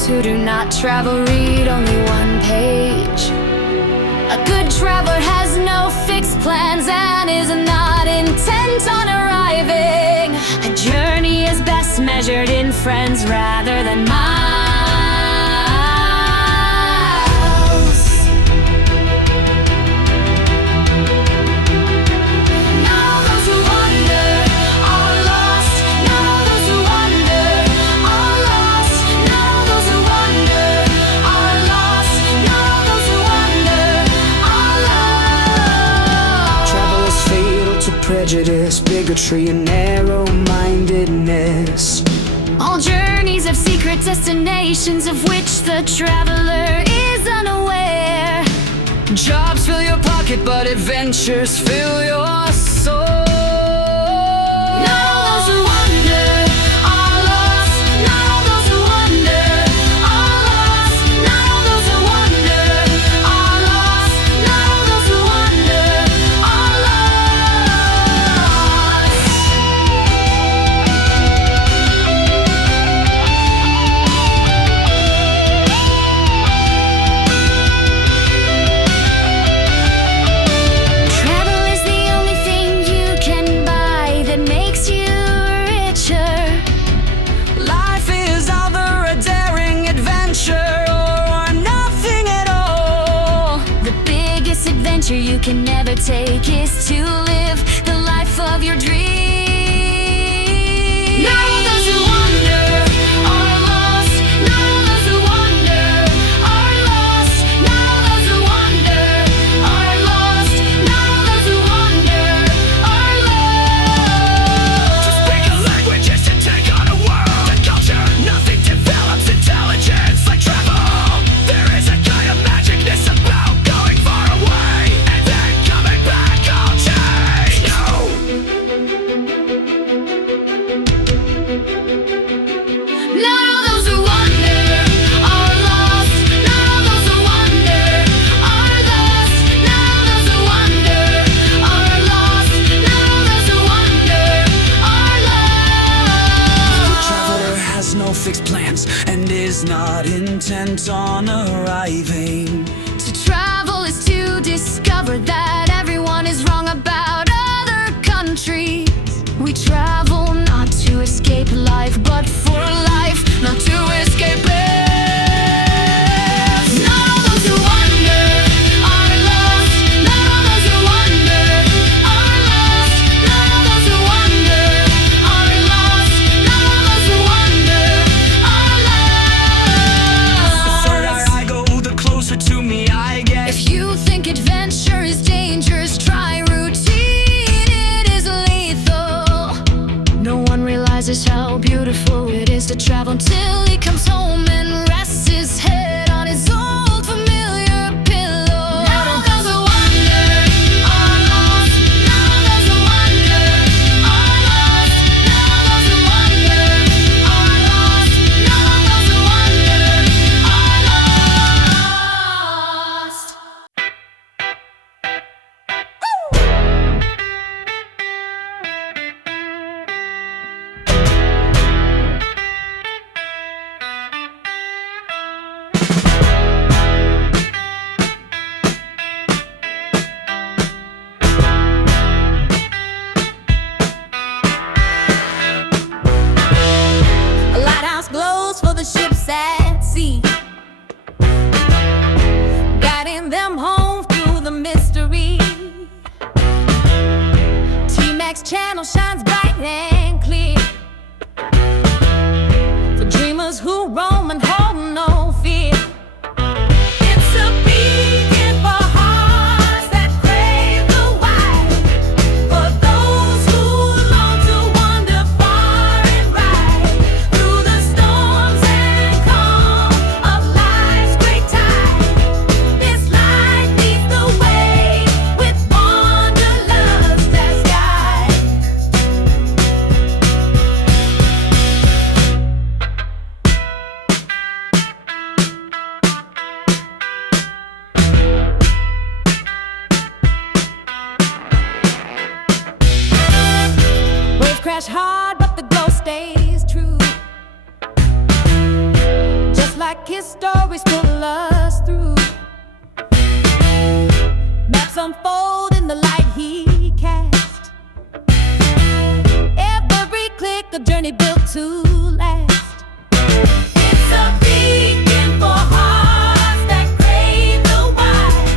those who do not travel read only one page. A good traveler has no fixed plans and is not intent on arriving. A journey is best measured in friends rather than miles. Now those who wander are lost. Now those who wander are lost. Now those who wander are lost. Now those who wander are lost. Travel is fatal to prejudice, bigotry, and narrow-mindedness. All journeys have secret destinations of which the traveler is unaware. Jobs fill your pocket, but adventures fill your soul. Now those who wander are lost. Now those who wander are lost. Now those who wander are lost. Now those who wander are lost. Travel is the only thing you can buy that makes you richer. Life is either a daring adventure or nothing at all. The biggest adventure you can never take is to live the life of your dreams. Now those who wander are lost. Now those who wander are lost. Now those who wander are lost. Now those who wander are lost. Speak a language is to take on a world and culture. Nothing develops intelligence like travel. There is a kind of magicness about going far away and then coming back all changed. No. Now those who wander are lost. Now those who wander are lost. Now those who wander are lost. Now those who wander are The lost. traveler has no fixed plans and is not intent on arriving. To travel is to discover that everyone is wrong about other countries. We travel not to escape life, but for life, not to escape it. Now those who wander are lost. Now those who wander are lost. Now those who wander are lost. Now those who wander are The further lost. I go, the closer to me I get. If you think adventure is dangerous, try routine. It is lethal. No one realizes how beautiful it is to travel till he comes home and rests his head on his old familiar pillow. Now those who wander are lost. Now those who wander are lost. Now those who wander are lost. Now those who wander are lost. A lighthouse glows for the ships at sea, guiding them home through the mystery. TMax channel shines bright and clear for dreamers who roam and hold no fear. It's a beacon for hearts that crave the wild, for those who long to wander far and wide through the storms and calm of life's great tide. This light leads the way with wanderlust as guide. his stories pull us through. Maps unfold in the light he cast. Every click a journey built to last. It's a beacon for hearts that crave the wide,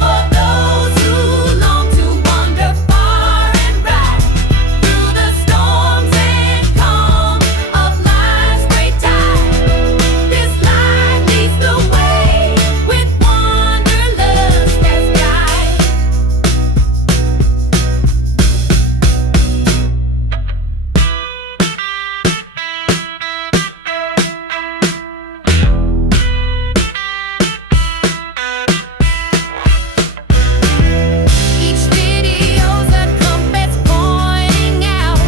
for those who long to wander far and right through the storms and calm of life's great tide. This light leads the way with wanderlust as guide. Each video's a compass pointing out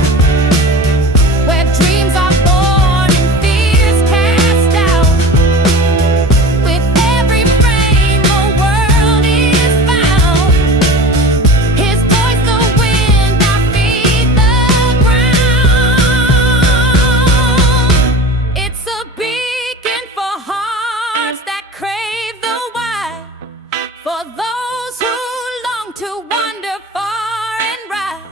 where dreams are born and fears cast out. With every frame, a world is found. His voice, the wind, our feet, the ground. It's a beacon for hearts that crave the wide, for those who long to wander far and right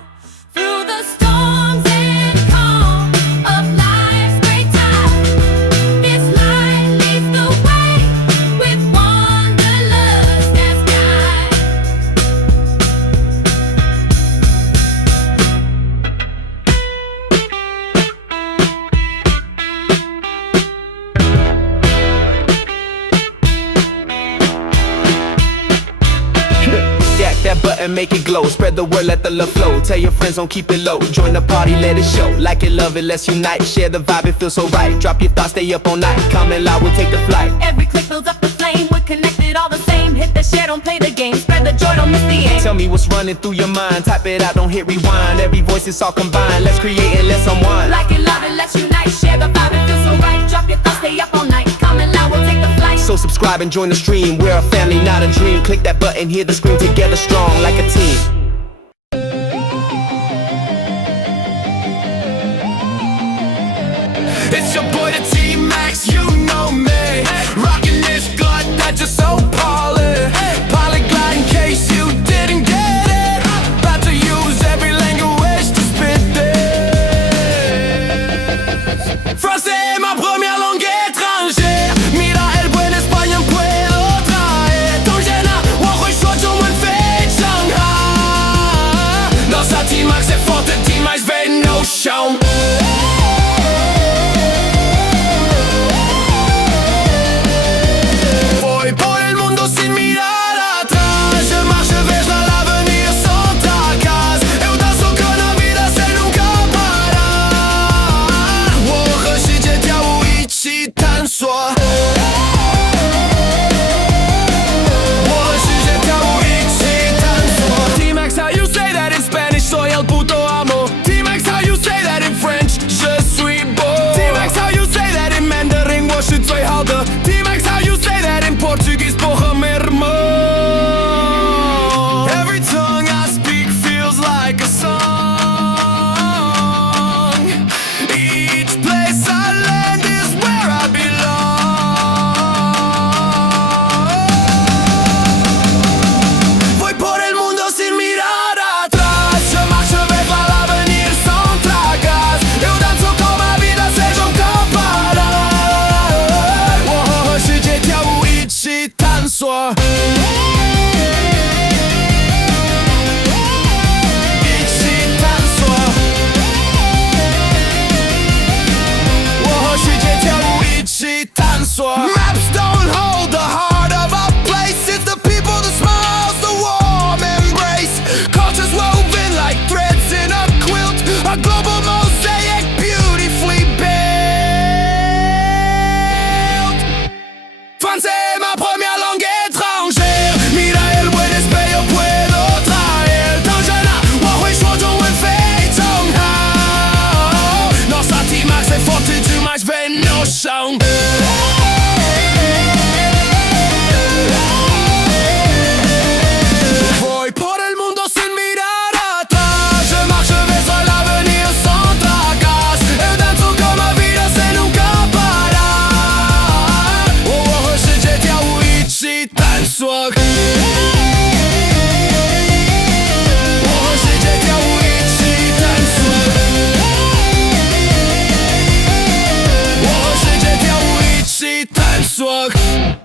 through the storms and calm of life's great tide. This light leads the way with wanderlust as guide. Yak that button, make it glow. Spread the word, let the love flow. Tell your friends, don't keep it low. Join the party, let it show. Like it, love it, let's unite. Share the vibe, it feels so right. Drop your thoughts, stay up all night. Comment loud, we'll take the flight. Every click builds up the flame. We're connected all the same. Hit the share, don't play the game. Spread the joy, don't miss the aim. Tell me what's running through your mind. Type it out, don't hit rewind. Every voice is all combined. Let's create and let's unwind. Like it, love it, let's unite. Share the vibe, it feels so right. Drop your thoughts, stay up all night. Comment loud, we'll take the flight. So subscribe and join the stream. We're a family, not a dream. Click that button, hear the scream. Together strong like a team. It's your boy the TMax, you know me. Rockin' this gut that you're so poly. Polyglot in case you didn't get it. About to use every language to spit this. Français est ma première langue étrangère. Mira el buen español puedo traer. Tongena, 我会说中文非常好。Nossa TMax é forte demais, vem no chão. Voy por el mundo sin mirar atrás. Je marche vers l'avenir sans tracas. Eu danço com a vida sem nunca parar. 我和世界跳舞一起探索。我和世界跳舞一起探索。TMax, how you say that in Spanish? Soy el puto amo. TMax, how you say that in French? Je suis beau. TMax, how you say that in Mandarin? 我是最好的。TMax, how you say that in Portuguese? Porra, meu irmão. Every tongue I speak feels like a song. Each place I land is where I belong. Voy por el mundo sin mirar atrás. Je marche vers l'avenir sans tracas. Eu danço como a vida seja parar. 我和世界跳舞一起探索。一起探索。我和世界跳舞一起探索。Maps don't hold the heart of our place. It's the people, the smiles, the warm embrace. Cultures woven like threads in a quilt. A global mosaic beautifully built. Français est ma première langue étrangère. Mira el buen español puedo traer. Tongena, 我会说中文非常好。Nossa TMax é forte demais, vem no chão. Voy por el mundo sin mirar atrás. Je marche vers l'avenir sans tracas. Eu danço como a vida sem nunca parar. 我 swag.